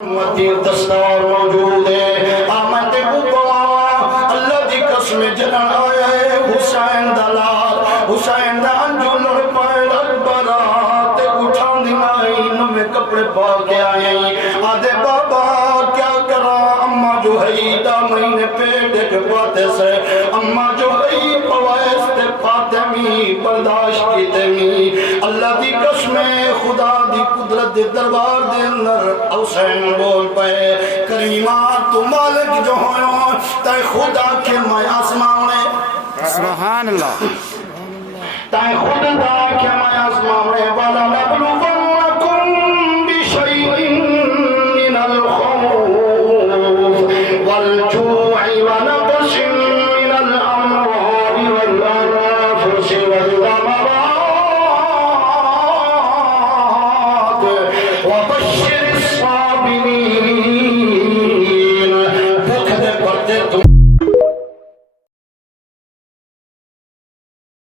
دستار موجود ہے آمد بکوا اللہ دی قسم جنان آیا ہے حسین دلال حسین دان جو لڑ پائے برات اٹھان دنائی نمیں کپڑے پا کے آئے آدھے بابا کیا کرا اممہ جو ہے دا مہینے پیٹ کے پاتے سے اممہ جو ہے پوائس تے فاطمی برداشت کی تمی اللہ دی قسم خدا دی قدرت دی دربار دے اندر حسین بول پے کریمہ تو مالک جو ہوئے تے خدا کے میں آسمان میں سبحان اللہ تے خدا کے میں آسمان میں والا نبلو